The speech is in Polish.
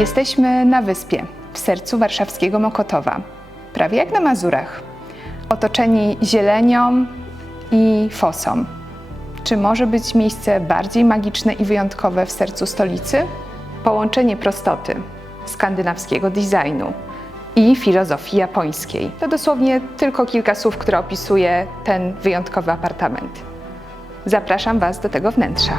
Jesteśmy na wyspie, w sercu warszawskiego Mokotowa, prawie jak na Mazurach, otoczeni zielenią i fosą. Czy może być miejsce bardziej magiczne i wyjątkowe w sercu stolicy? Połączenie prostoty, skandynawskiego designu i filozofii japońskiej. To dosłownie tylko kilka słów, które opisuje ten wyjątkowy apartament. Zapraszam Was do tego wnętrza.